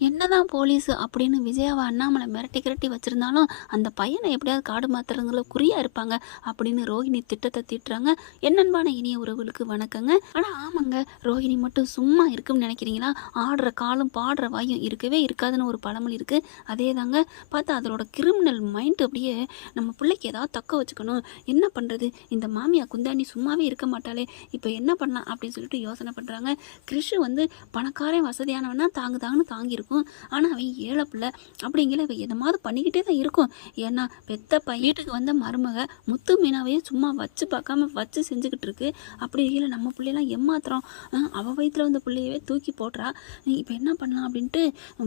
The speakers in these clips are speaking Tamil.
என்னதான் போலீஸு அப்படின்னு விஜயாவை அண்ணாமலை மிரட்டி கிரட்டி வச்சிருந்தாலும் அந்த பையனை எப்படியாவது காடு மாத்துறதுல குறியா இருப்பாங்க அப்படின்னு ரோஹிணி திட்டத்தை தீட்டுறாங்க. என்னன்பான இனிய உறவுகளுக்கு வணக்கங்க. ஆனா ஆமாங்க, ரோஹிணி மட்டும் சும்மா இருக்குன்னு நினைக்கிறீங்களா? ஆடுற காலும் பாடுற வாயும் இருக்கவே இருக்காதுன்னு ஒரு பழமொழி இருக்கு. அதே தாங்க பார்த்தா அதோட கிரிமினல் மைண்ட் அப்படியே நம்ம பிள்ளைக்கு ஏதாவது தக்க வச்சுக்கணும். என்ன பண்றது, இந்த மாமியா குந்தாணி சும்மாவே இருக்க மாட்டாளே, இப்போ என்ன பண்ணலாம் அப்படின்னு சொல்லிட்டு யோசனை பண்றாங்க. கிறிஷு வந்து பணக்காரன் வசதியானவனா தாங்குன்னு தாங்கியிருக்கும். ஆனால் அவன் ஏழை பிள்ளை அப்படிங்கிற இவ என்னமாவது பண்ணிக்கிட்டே தான் இருக்கும். ஏன்னா பெத்த வீட்டுக்கு வந்த மருமக முத்து மீனாவையும் சும்மா வச்சு பார்க்காம வச்சு செஞ்சுக்கிட்டு இருக்கு. அப்படி இல்லை நம்ம பிள்ளைலாம் ஏமாத்திரம் அவள் வயிற்றில் வந்த பிள்ளையவே தூக்கி போடுறா. இப்போ என்ன பண்ணலாம் அப்படின்ட்டு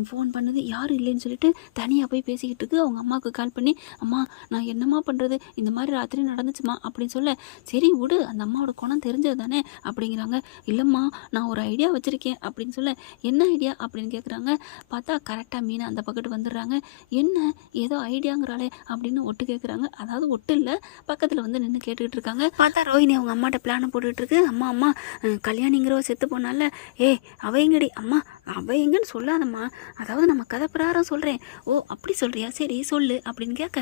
ஃபோன் பண்ணுது. யாரும் இல்லைன்னு சொல்லிட்டு தனியாக போய் பேசிக்கிட்டு இருக்கு. அவங்க அம்மாவுக்கு கால் பண்ணி, அம்மா நான் என்னம்மா பண்ணுறது, இந்த மாதிரி ராத்திரி நடந்துச்சுமா அப்படின்னு சொல்ல, சரி விடு அந்த அம்மாவோட குணம் தெரிஞ்சது தானே அப்படிங்கிறாங்க. இல்லைம்மா நான் ஒரு ஐடியா வச்சுருக்கேன் அப்படின்னு சொல்ல, என்ன ஐடியா அப்படின்னு கேட்குறாங்க. பார்த்தா கரெக்டாக மீனா அந்த பக்கத்து வந்துடுறாங்க. என்ன ஏதோ ஐடியாங்கிறாளே அப்படின்னு ஒட்டு கேட்குறாங்க. அதாவது ஒட்டு இல்லை, பக்கத்தில் வந்து நின்று கேட்டுக்கிட்டு இருக்காங்க. பார்த்தா ரோஹிணி அவங்க அம்மாட்ட பிளானை போட்டுக்கிட்டு இருக்கு. அம்மா கல்யாணிங்கிறவ செத்து போனால, அவ எங்கடி அம்மா, அவ எங்கன்னு சொல்லாதம்மா, அதாவது நம்ம கதை பிரகாரம் சொல்கிறேன். ஓ அப்படி சொல்கிறியா, சரி சொல்லு அப்படின்னு கேட்க,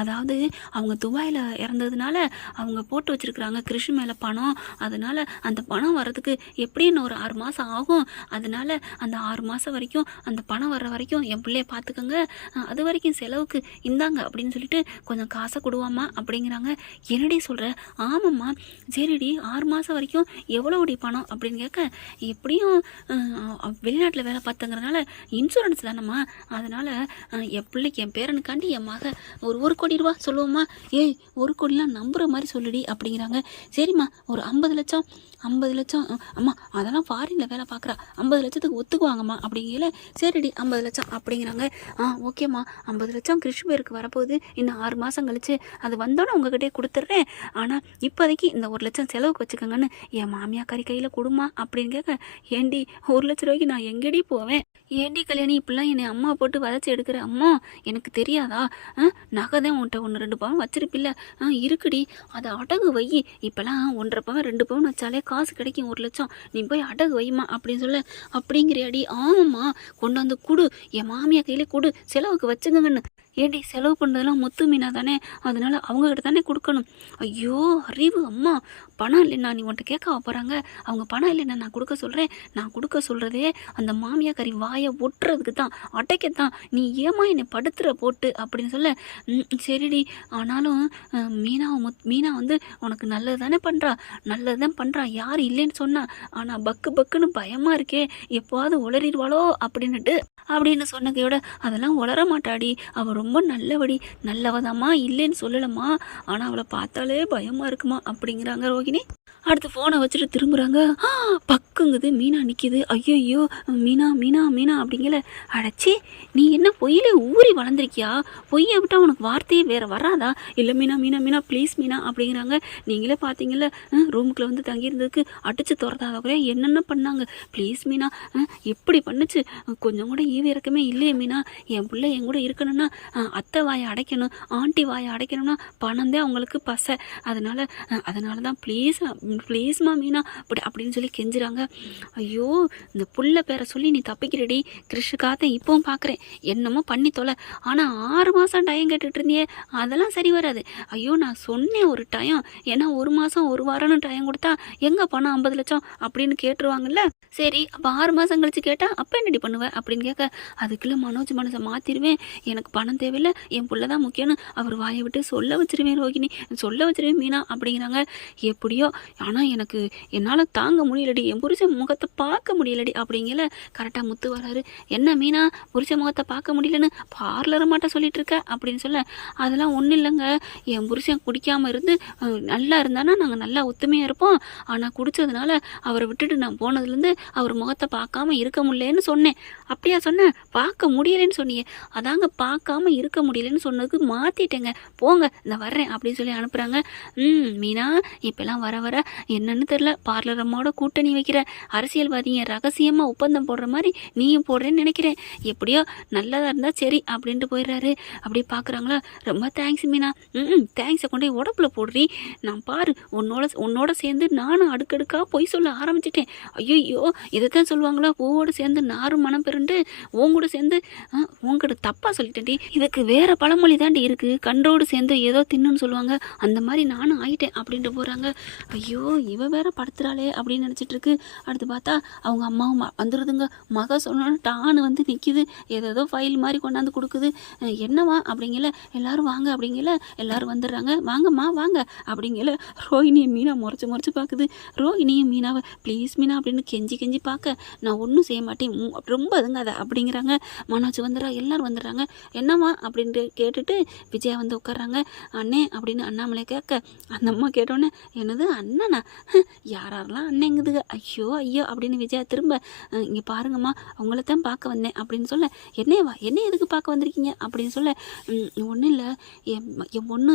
அதாவது அவங்க துபாயில் இறந்ததுனால அவங்க போட்டு வச்சுருக்குறாங்க கிருஷி மேலே பணம். அதனால் அந்த பணம் வர்றதுக்கு எப்படின்னு ஒரு 6 மாதம் ஆகும். அதனால் அந்த 6 மாதம் வரைக்கும் அந்த பணம் வர்ற வரைக்கும் என் பிள்ளைய பார்த்துக்கோங்க, அது வரைக்கும் செலவுக்கு இந்தாங்க அப்படின்னு சொல்லிட்டு கொஞ்சம் காசை கொடுவாம்மா அப்படிங்கிறாங்க. என்னடி சொல்கிற? ஆமாம்மா. சரிடி 6 மாதம் வரைக்கும் எவ்வளோடி பணம் அப்படின்னு கேட்க, எப்படியும் வெளிநாட்டில் வேலை பார்த்தங்கிறதுனால இன்சூரன்ஸ் தானம்மா, அதனால் என் பிள்ளைக்கு என் பேரனுக்காண்டி என் மக ஒரு 1 கோடி ரூபா சொல்லுவோம்மா. 1 கோடிலாம் நம்புகிற மாதிரி சொல்லுடி அப்படிங்கிறாங்க. சரிம்மா ஒரு 50 லட்சம் அம்மா, அதெல்லாம் ஃபாரினில் வேலை பார்க்குறா, 50 லட்சத்துக்கு ஒத்துக்குவாங்கம்மா அப்படிங்கல. சரிடி 50 லட்சம் அப்படிங்கிறாங்க. ஓகேம்மா 50 லட்சம் கிருஷி பேருக்கு வரப்போகுது, இன்னும் 6 மாதம் கழிச்சு அது வந்தோன்னே உங்ககிட்டே கொடுத்துட்றேன். ஆனால் இப்போதைக்கு இந்த 1 லட்சம் செலவுக்கு வச்சுக்கோங்கன்னு என் மாமியாக்காரி கையில் கொடுமா அப்படின்னு கேட்க, ஏண்டி 1 லட்ச ரூபாய்க்கு நான் எங்கடி போவேன்? ஏண்டி கல்யாணி இப்படிலாம் என்னை அம்மா போட்டு வளைச்சி எடுக்கிற? அம்மா எனக்கு தெரியாதா? நகை தான் உன்ட்ட 1-2 பவுன் வச்சிருப்பில்ல, இருக்குடி, அதை அடகு வை. இப்போலாம் 1.5 பவுன் 2 பவுன் வச்சாலே காசு கிடைக்கும் 1 லட்சம், நீ போய் அடகு வைமா அப்படின்னு சொல்ல, அப்படிங்கிறியாடி? ஆமாம்மா கொண்டு வந்து கொடு, என் மாமியா கையில் கொடு, செலவுக்கு வச்சுங்கன்னு. ஏண்டி செலவு பண்ணுறதெல்லாம் முத்து மீனா தானே, அதனால் அவங்கக்கிட்ட தானே கொடுக்கணும். ஐயோ அறிவு அம்மா, பணம் இல்லைன்னா நீ உன்ட்ட கேட்க போகிறாங்க, அவங்க பணம் இல்லைன்னா நான் கொடுக்க சொல்கிறேன். நான் கொடுக்க சொல்கிறதே அந்த மாமியாக்காரி வாயை ஒட்டுறதுக்கு தான், அடைக்கத்தான். நீ ஏமா என்னை படுத்துற போட்டு அப்படின்னு சொல்ல, சரிடி ஆனாலும் மீனா வந்து உனக்கு நல்லது தானே பண்ணுறா, நல்லது தான் பண்ணுறா, யார் இல்லைன்னு சொன்னா, ஆனால் பக்குன்னு பயமாக இருக்கே, எப்போவாது உளறிடுவாளோ அப்படின்னு சொன்னதையோட, அதெல்லாம் உளர மாட்டாடி, அவள் ரொம்ப நல்லவடி, நல்லவதாம்மா, இல்லைன்னு சொல்லலம்மா, ஆனால் அவளை பார்த்தாலே பயமாக இருக்குமா அப்படிங்கிறாங்க ரோகிணி. அடுத்து ஃபோனை வச்சுட்டு திரும்புகிறாங்க. பக்குங்குது, மீனா நிற்கிது. ஐயோ மீனா மீனா மீனா அப்படிங்கல. அடைச்சி நீ என்ன பொய்யிலே ஊறி வளர்ந்துருக்கியா? பொய்யை விட்டால் உனக்கு வார்த்தையே வேறு வராதா? இல்லை மீனா மீனா மீனா ப்ளீஸ் மீனா அப்படிங்கிறாங்க. நீங்களே பார்த்தீங்கல்ல, ரூமுக்குள்ளே வந்து தங்கியிருந்ததுக்கு அடித்து துரத்தாதவரே என்னென்ன பண்ணாங்க. ப்ளீஸ் மீனா, எப்படி பண்ணுச்சு, கொஞ்சம் கூட ஈவு இறக்கமே இல்லையே மீனா. என் பிள்ளை என் கூட இருக்கணும்னா அத்தை வாயை அடைக்கணும், ஆண்டி வாயை அடைக்கணும்னா பணம் தான் அவங்களுக்கு பசை. அதனால தான் ப்ளீஸ்மா மீனா அப்படின்னு சொல்லி கெஞ்சுறாங்க. ஐயோ இந்த புள்ள பேரை சொல்லி நீ தப்பிக்கிறடி, கிருஷுக்காக இப்பவும் பார்க்குறேன், என்னமோ பண்ணி தொலை. ஆனால் 6 மாதம் டயம் கேட்டுட்டு இருந்தியே, அதெல்லாம் சரி வராது. ஐயோ நான் சொன்னேன் ஒரு டயம், ஏன்னா 1 மாதம் 1 வாரம்னு டயம் கொடுத்தா எங்கே பணம் 50 லட்சம் அப்படின்னு கேட்டுருவாங்கல்ல. சரி அப்போ 6 மாதம் கழிச்சு கேட்டால் அப்போ என்னடி பண்ணுவேன் அப்படின்னு கேட்க, அதுக்குள்ளே மனோஜ் மனசை மாற்றிடுவேன், எனக்கு பணம் தேவையில்லை, என் புள்ள தான் முக்கியம்னு அவர் வாயை விட்டு சொல்ல வச்சிருவேன் ரோகிணி, சொல்ல வச்சிருவேன் மீனா அப்படிங்கிறாங்க. எப்படியோ ஆனால் எனக்கு என்னால் தாங்க முடியலடி, என் புருஷன் முகத்தை பார்க்க முடியலடி அப்படிங்கல. கரெக்டாக முத்து வராரு. என்ன மீனா புருஷன் முகத்தை பார்க்க முடியலன்னு பார்லரை மாட்ட சொல்லிட்டு இருக்க அப்படின்னு சொல்ல, அதெல்லாம் ஒன்றும் இல்லைங்க, என் புருஷன் குடிக்காமல் இருந்து நல்லா இருந்தானா நாங்கள் நல்லா ஒத்துமையாக இருப்போம், ஆனால் குடித்ததுனால அவரை விட்டுட்டு நான் போனதுலேருந்து அவர் முகத்தை பார்க்காம இருக்க முடியலன்னு சொன்னேன். அப்படியா சொன்னேன்? பார்க்க முடியலன்னு சொன்னியே, அதாங்க பார்க்காம இருக்க முடியலன்னு சொன்னதுக்கு மாற்றிட்டேங்க, போங்க இந்த வர்றேன் அப்படின்னு சொல்லி அனுப்புகிறாங்க. மீனா இப்போல்லாம் வர என்னன்னு தெரில, பார்லர் அம்மாவோட கூட்டணி வைக்கிற அரசியல்வாதிங்க ரகசியமாக ஒப்பந்தம் போடுற மாதிரி நீயும் போடுறேன்னு நினைக்கிறேன். எப்படியோ நல்லதாக இருந்தால் சரி அப்படின்ட்டு போயிடுறாரு. அப்படியே பார்க்குறாங்களா, ரொம்ப தேங்க்ஸ் மீனா. தேங்க்ஸை கொண்டு போய் உடம்புல போடுறீ. நான் பாரு உன்னோட சேர்ந்து நானும் அடுக்கடுக்காக பொய் சொல்ல ஆரம்பிச்சிட்டேன். ஐயோ, இதைத்தான் சொல்லுவாங்களா, பூவோடு சேர்ந்து நாரும் மனம் பெருண்டு உங்கூட சேர்ந்து உங்ககிட்ட தப்பாக சொல்லிட்டேன்டி. இதுக்கு வேற பழமொழி தாண்டி இருக்குது, கன்றோடு சேர்ந்து ஏதோ தின்னுன்னு சொல்லுவாங்க, அந்த மாதிரி நானும் ஆயிட்டேன் அப்படின்ட்டு போகிறாங்க. ஐயோ, இவ வேற படுத்துறாளே அப்படின்னு நினச்சிட்டு இருக்கு. அடுத்து பார்த்தா அவங்க அம்மாவும் வந்துடுதுங்க. மக சொன்னோன்னு டான்னு வந்து நிற்கிது. ஏதோ ஃபைல் மாதிரி கொண்டாந்து கொடுக்குது. என்னவா அப்படிங்கல, எல்லாரும் வாங்க அப்படிங்கல, எல்லாரும் வந்துடுறாங்க. வாங்கம்மா வாங்க அப்படிங்கல. ரோஹிணியை மீனா முறைச்சு பார்க்குது. ரோஹிணியும் மீனாவை ப்ளீஸ் மீனா அப்படின்னு கெஞ்சி பார்க்க, நான் ஒன்றும் செய்ய மாட்டேன், ரொம்ப அதுங்க அதை அப்படிங்கிறாங்க. மனோஜ் வந்துடுறா, எல்லாரும் வந்துடுறாங்க. என்னம்மா அப்படின்ட்டு கேட்டுட்டு விஜயா வந்து உட்கார்றாங்க. அண்ணே அப்படின்னு அண்ணாமலை கேட்க, அந்த அம்மா கேட்டோன்னே, என்னது அண்ணனா, யாரெல்லாம் அண்ணேங்குதுங்க, ஐயோ அப்படின்னு விஜயா திரும்ப, இங்கே பாருங்கம்மா அவங்கள பார்க்க வந்தேன் அப்படின்னு சொல்ல, என்ன எதுக்கு பார்க்க வந்திருக்கீங்க அப்படின்னு சொல்ல, ஒன்றும் இல்லை, என் பொண்ணு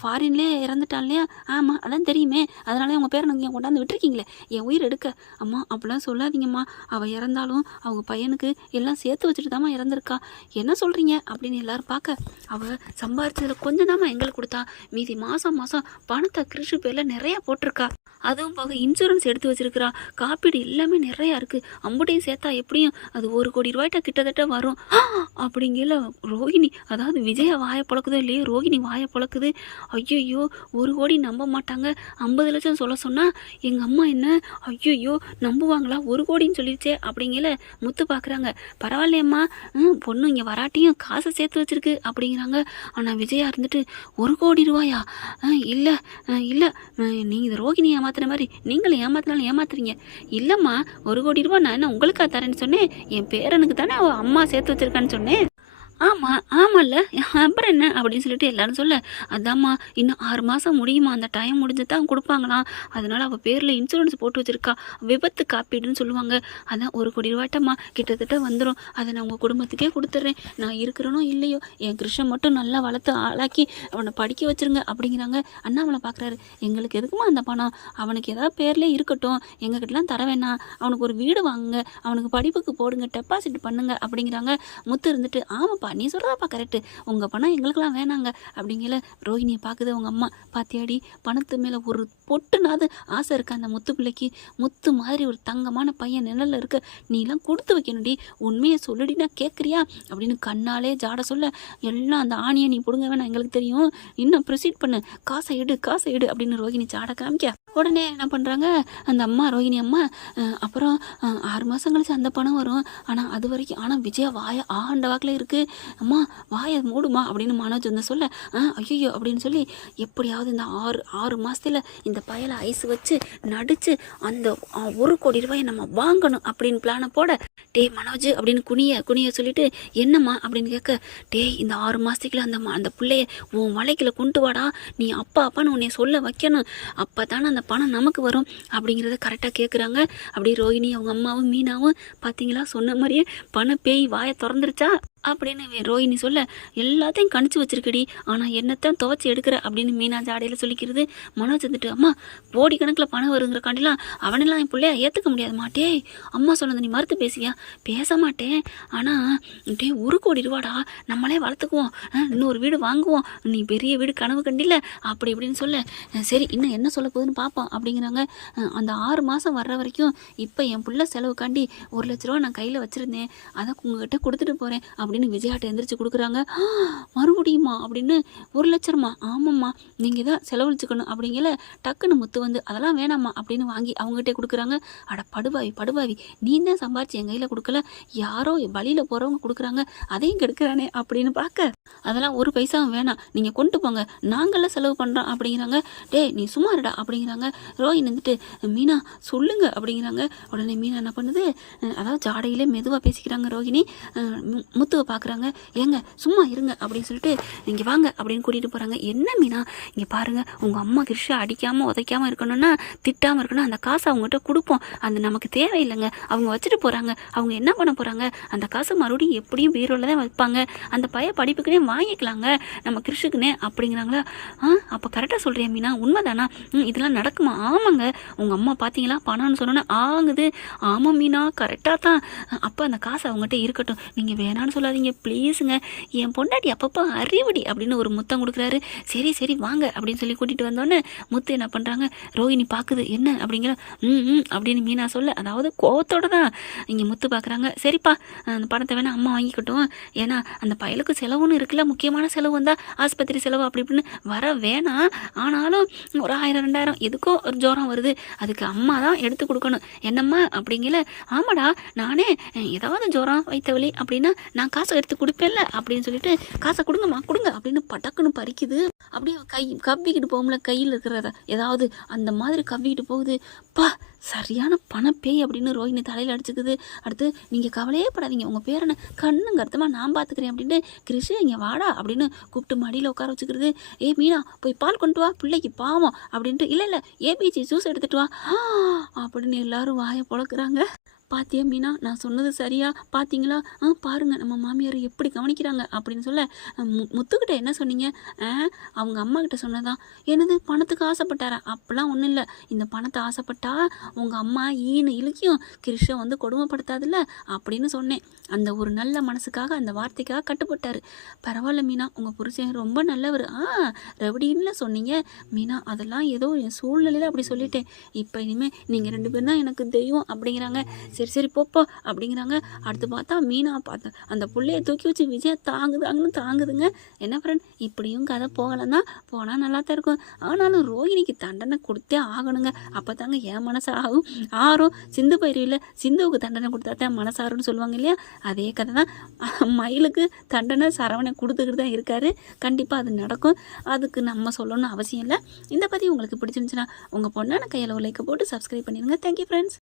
ஃபாரின்லேயே இறந்துட்டான் இல்லையா, ஆமாம் அதான் தெரியுமே, அதனாலே உங்கள் பேரை நீங்கள் கொண்டாந்து விட்டுருக்கீங்களே என் உயிர் எடுக்க. அம்மா அப்படிலாம் சொல்லாதீங்கம்மா, அவள் இறந்தாலும் அவங்க பையனுக்கு எல்லாம் சேர்த்து வச்சுட்டு தாம்மா இறந்துருக்கா, என்ன சொல்கிறீங்க அப்படின்னு எல்லாரும் பார்க்க, அவள் சம்பாரிச்சதில் கொஞ்சம் தாம்மா எங்களுக்கு கொடுத்தா, மீதி மாதம் பணத்தை கிருஷி பேரில் நிறையா போட்டிருக்கா, அதுவும் போக இன்சூரன்ஸ் எடுத்து வச்சிருக்கிறா, காப்பீடு எல்லாமே நிறையா இருக்குது, அம்புட்டையும் சேர்த்தா எப்படியும் அது 1 கோடி ரூபாய்ட்ட கிட்டத்தட்ட வரும் அப்படிங்கல. ரோஹிணி, அதாவது விஜயா வாயை பழக்குதோ இல்லையோ, ரோஹிணி வாயை பழக்குது. ஐயோ 1 கோடி நம்ப மாட்டாங்க, 50 லட்சம் சொல்ல சொன்னால் எங்கள் அம்மா என்ன ஐயோ நம்புவாங்களா, 1 கோடின்னு சொல்லிடுச்சே அப்படிங்கல. முத்து பார்க்குறாங்க, பரவாயில்லையம்மா, பொண்ணு இங்கே வராட்டியும் காசை சேர்த்து வச்சிருக்கு அப்படிங்கிறாங்க. ஆனால் விஜயா இருந்துட்டு 1 கோடி ரூபாயா, இல்லை நீங்கள் இந்த ரோஹிணி ஏமாத்துற மாதிரி நீங்களும் ஏமாத்தினாலும் ஏமாத்துறீங்க. இல்லைம்மா 1 கோடி ரூபா நான் என்ன உங்களுக்கா தரேன்னு சொன்னேன், என் பேரனுக்கு தானே அவள் அம்மா சேர்த்து வச்சிருக்கான்னு சொன்னேன். ஆமாம்ல, அப்புறம் என்ன அப்படின்னு சொல்லிட்டு எல்லாரும் சொல்ல, அதாம்மா இன்னும் 6 மாதம் முடியுமா, அந்த டைம் முடிஞ்சு தான் கொடுப்பாங்களாம், அதனால அவள் பேரில் இன்சூரன்ஸ் போட்டு வச்சுருக்கா, விபத்து காப்பீடுன்னு சொல்லுவாங்க, அதான் 1 கோடி ரூபாய்ட்டம்மா கிட்டத்தட்ட வந்துடும், அதை நான் உங்கள் குடும்பத்துக்கே கொடுத்துட்றேன், நான் இருக்கிறனோ இல்லையோ என் கிருஷ்ணன் மட்டும் நல்லா வளர்த்து ஆளாக்கி அவனை படிக்க வச்சுருங்க அப்படிங்கிறாங்க. அண்ணாமலை பார்க்குறாரு, எங்களுக்கு எதுக்குமா அந்த பணம், அவனுக்கு ஏதாவது பேர்லேயே இருக்கட்டும், எங்ககிட்டலாம் தர வேணாம், அவனுக்கு ஒரு வீடு வாங்குங்க, அவனுக்கு படிப்புக்கு போடுங்க, டெபாசிட் பண்ணுங்க அப்படிங்கிறாங்க. முத்து இருந்துட்டு, ஆமாப்பா நீ சொல்கிறதாப்பா கரெக்டு, உங்கள் பணம் எங்களுக்கெல்லாம் வேணாங்க அப்படிங்கல. ரோஹிணியை பார்க்குது அவங்க அம்மா, பாத்தியாடி பணத்து மேலே ஒரு பொட்டுனாது ஆசை இருக்கா அந்த முத்து பிள்ளைக்கு, முத்து மாதிரி ஒரு தங்கமான பையன் நிழலில் இருக்க, நீலாம் கொடுத்து வைக்கணும்டி, உண்மையை சொல்லுடி நான் கேட்குறியா அப்படின்னு கண்ணாலே ஜாட சொல்ல, எல்லாம் அந்த ஆணியை நீ பிடுங்க வேணாம் எங்களுக்கு தெரியும், இன்னும் ப்ரொசீட் பண்ணு, காசை எடு அப்படின்னு ரோஹிணி ஜாட காமிக்க, உடனே என்ன பண்ணுறாங்க அந்த அம்மா, ரோஹிணி அம்மா, அப்புறம் 6 மாதம் கழிச்சு அந்த பணம் வரும், ஆனால் அது வரைக்கும், ஆனால் விஜயா வாயை ஆண்ட வாக்கில் இருக்குது, அம்மா வாயை மூடுமா அப்படின்னு மனோஜ் வந்து சொல்ல, ஐயோ அப்படின்னு சொல்லி, எப்படியாவது இந்த 6 மாதத்தில் இந்த பயலை ஐஸ் வச்சு நடித்து அந்த 1 கோடி ரூபாயை நம்ம வாங்கணும் அப்படின்னு பிளானை போட, டே மனோஜ் அப்படின்னு குனிய சொல்லிட்டு, என்னம்மா அப்படின்னு கேட்க, டே இந்த 6 மாதத்துக்குள்ள அந்த பிள்ளைய உன் வலைக்கில் கொண்டு வாடா, நீ அப்பான்னு உன்னை சொல்ல வைக்கணும், அப்போ தானே அந்த பணம் நமக்கு வரும் அப்படிங்கிறத கரெக்டாக கேட்குறாங்க. அப்படியே ரோஹிணி அவங்க அம்மாவும் மீனாவும், பார்த்தீங்களா சொன்ன மாதிரியே பண பேய் வாயை திறந்துருச்சா அப்படின்னு ரோஹிணி சொல்ல, எல்லாத்தையும் கணிச்சு வச்சிருக்கடி, ஆனால் என்னத்தான் துவைச்சி எடுக்கிற அப்படின்னு மீனா ஜாடையில் சொல்லிக்கிறது. மனோஜ் வந்துட்டு, அம்மா கோடி கணக்கில் பணம் வருங்கிறக்காண்டிலாம் அவனெல்லாம் என் பிள்ளையா ஏற்றுக்க முடியாது மாட்டே, அம்மா சொன்னது நீ மறுத்து பேசியா, பேச மாட்டேன், ஆனால் டே 1 கோடி ரூபாடா, நம்மளே வளர்த்துக்குவோம், இன்னொரு வீடு வாங்குவோம், நீ பெரிய வீடு கனவு கண்டில்ல அப்படி இப்படின்னு சொல்ல, சரி இன்னும் என்ன சொல்ல போகுதுன்னு பார்ப்போம் அப்படிங்கிறாங்க. அந்த 6 மாதம் வர்ற வரைக்கும் இப்போ என் பிள்ளை செலவுக்காண்டி 1 லட்ச ரூபா நான் கையில் வச்சுருந்தேன், அதை உங்ககிட்ட கொடுத்துட்டு போகிறேன் அப்படின்னு விஜயாட்ட எந்திரிச்சு கொடுக்குறாங்க. மறுபடியுமா அப்படின்னு, 1 லட்சமா, ஆமாம்மா நீங்கள் தான் செலவழிச்சுக்கணும் அப்படிங்கல. டக்குன்னு முத்து வந்து, அதெல்லாம் வேணாம்மா அப்படின்னு வாங்கி அவங்ககிட்டே கொடுக்குறாங்க. அட படுபாவி நீ தான் சம்பாரிச்சு என் கையில் கொடுக்கல, யாரோ வழியில் போகிறவங்க கொடுக்குறாங்க, அதையும் கெடுக்கிறானே அப்படின்னு பார்க்க, அதெல்லாம் 1 பைசாவும் வேணாம், நீங்கள் கொண்டு போங்க, நாங்களாம் செலவு பண்ணுறோம் அப்படிங்கிறாங்க. டே நீ சும்மாருடா அப்படிங்கிறாங்க. ரோஹிணி வந்துட்டு, மீனா சொல்லுங்க அப்படிங்கிறாங்க. உடனே மீனா என்ன பண்ணுது, அதாவது ஜாடையிலே மெதுவாக பேசிக்கிறாங்க ரோஹிணி. முத்து முத்துவை பார்க்குறாங்க. ஏங்க சும்மா இருங்க அப்படின்னு சொல்லிட்டு இங்கே வாங்க அப்படின்னு கூட்டிகிட்டு போகிறாங்க. என்ன மீனா இங்கே பாருங்கள், உங்கள் அம்மா கிருஷா அடிக்காமல் உதைக்காமல் இருக்கணும்னா, திட்டாமல் இருக்கணும், அந்த காசை அவங்ககிட்ட கொடுப்போம், அது நமக்கு தேவையில்லைங்க. அவங்க வச்சுட்டு போகிறாங்க, அவங்க என்ன பண்ண போகிறாங்க, அந்த காசை மறுபடியும் எப்படியும் பீரோவில் தான் வைப்பாங்க, அந்த படிப்புக்குனே வாங்கிக்கலாங்க நம்ம கிருஷுக்குனே அப்படிங்கிறாங்களா. அப்போ கரெக்டாக சொல்கிறேன் மீனா, உண்மைதானா? இதெல்லாம் நடக்குமா? ஆமாங்க, உங்கள் அம்மா பார்த்தீங்களா பணம்னு சொன்னோன்னே ஆகுது. ஆமாம் மீனா, கரெக்டாக தான். அப்போ அந்த காசு அவங்ககிட்ட இருக்கட்டும், நீங்கள் வேணான்னு சொல்லாதீங்க ப்ளீஸுங்க, என் பொண்டாட்டி அப்பப்போ அறிவடி அப்படின்னு ஒரு முத்தம் கொடுக்குறாரு. சரி சரி வாங்க அப்படின்னு சொல்லி கூட்டிகிட்டு வந்தோடனே முத்து என்ன பண்ணுறாங்க, ரோஹிணி பார்க்குது என்ன அப்படிங்கிற அப்படின்னு மீனா சொல்ல, அதாவது கோவத்தோடு தான் இங்கே முத்து பார்க்குறாங்க. சரிப்பா அந்த பணத்தை வேணால் அம்மா வாங்கிக்கட்டும், ஏன்னா அந்த பயலுக்கு செலவுன்னு இருக்குல்ல, முக்கியமான செலவு வந்தால் ஆஸ்பத்திரி செலவு அப்படி இப்படின்னு வர வேணாம். ஆனாலும் ஒரு 1000 2000 எதுக்கோ ஒரு ஜோரம் வருது, அதுக்கு அம்மா தான் எடுத்து கொடுக்கணும் என்னம்மா அப்படிங்கல. ஆமாடா, நானே ஏதாவது ஜோரம் வைத்த வலி அப்படின்னா நான் காசை எடுத்து கொடுப்பேன்ல அப்படின்னு சொல்லிட்டு, காசை கொடுங்கம்மா கொடுங்க அப்படின்னு பட்டக்குன்னு பறிக்குது. அப்படியே கவ்விக்கிட்டு போகும்ல கையில் இருக்கிறத ஏதாவது, அந்த மாதிரி கவ்விக்கிட்டு போகுது. பா சரியான பணப்பேய் அப்படின்னு ரோஹிணி தலையில் அடிச்சுக்குது. அடுத்து நீங்கள் கவலையே படாதீங்க, உங்கள் பேரனை கண்ணுங்க அர்த்தமாக நான் பார்த்துக்கிறேன் அப்படின்ட்டு கிருஷி இங்கே வாடா அப்படின்னு கூப்பிட்டு மடியில் உட்கார வச்சுக்கிறது. மீனா போய் பால் கொண்டு வா, பிள்ளைக்கு பாவம் அப்படின்ட்டு, இல்லை ஏபிஜி ஜூஸ் எடுத்துகிட்டு வா அப்படின்னு எல்லாரும் வாயை பொழக்கிறாங்க. பாத்தியா மீனா, நான் சொன்னது சரியா பார்த்தீங்களா? பாருங்கள் நம்ம மாமியார் எப்படி கவனிக்கிறாங்க அப்படின்னு சொல்ல, முத்துக்கிட்ட என்ன சொன்னீங்க? அவங்க அம்மா கிட்ட சொன்னதான். என்னது பணத்துக்கு ஆசைப்பட்டாரா? அப்பெல்லாம் ஒன்றும் இல்லை, இந்த பணத்தை ஆசைப்பட்டா உங்கள் அம்மா ஈன்னு இழுக்கியும் கிருஷ்ண வந்து கொடுமைப்படுத்தாதுல்ல அப்படின்னு சொன்னேன். அந்த ஒரு நல்ல மனசுக்காக, அந்த வார்த்தைக்காக கட்டுப்பட்டார். பரவாயில்ல மீனா, உங்கள் புருஷன் ரொம்ப நல்லவர். ரெவடின்னு சொன்னீங்க மீனா, அதெல்லாம் ஏதோ என் சூழ்நிலையில் அப்படி சொல்லிட்டேன். இப்போ இனிமேல் நீங்கள் 2 பேரும் தான் எனக்கு தெய்வம் அப்படிங்கிறாங்க. சரி சரி போப்போ அப்படிங்கிறாங்க. அடுத்து பார்த்தா மீனா பார்த்த அந்த பிள்ளைய தூக்கி வச்சு விஜயா தாங்குதுங்க. என்ன ஃப்ரெண்ட், இப்படியும் கதை போகலன்னா போனால் நல்லா தான் இருக்கும். ஆனாலும் ரோஹிணிக்கு தண்டனை கொடுத்தே ஆகணுங்க, அப்போ தாங்க என் மனசு ஆறும். சிந்து பயிரில் சிந்துவுக்கு தண்டனை கொடுத்தா தான் மனசாருன்னு சொல்லுவாங்க இல்லையா, அதே கதை தான். மயிலுக்கு தண்டனை சரவணை கொடுத்துக்கிட்டு தான் இருக்காரு. கண்டிப்பாக அது நடக்கும், அதுக்கு நம்ம சொல்லணும்னு அவசியம் இல்லை. இந்த பற்றி உங்களுக்கு பிடிச்சிருந்துச்சுன்னா உங்கள் பொண்ணான கையில் ஒரு லைக்கை போட்டு சப்ஸ்கிரைப் பண்ணிடுங்க. Thank you friends.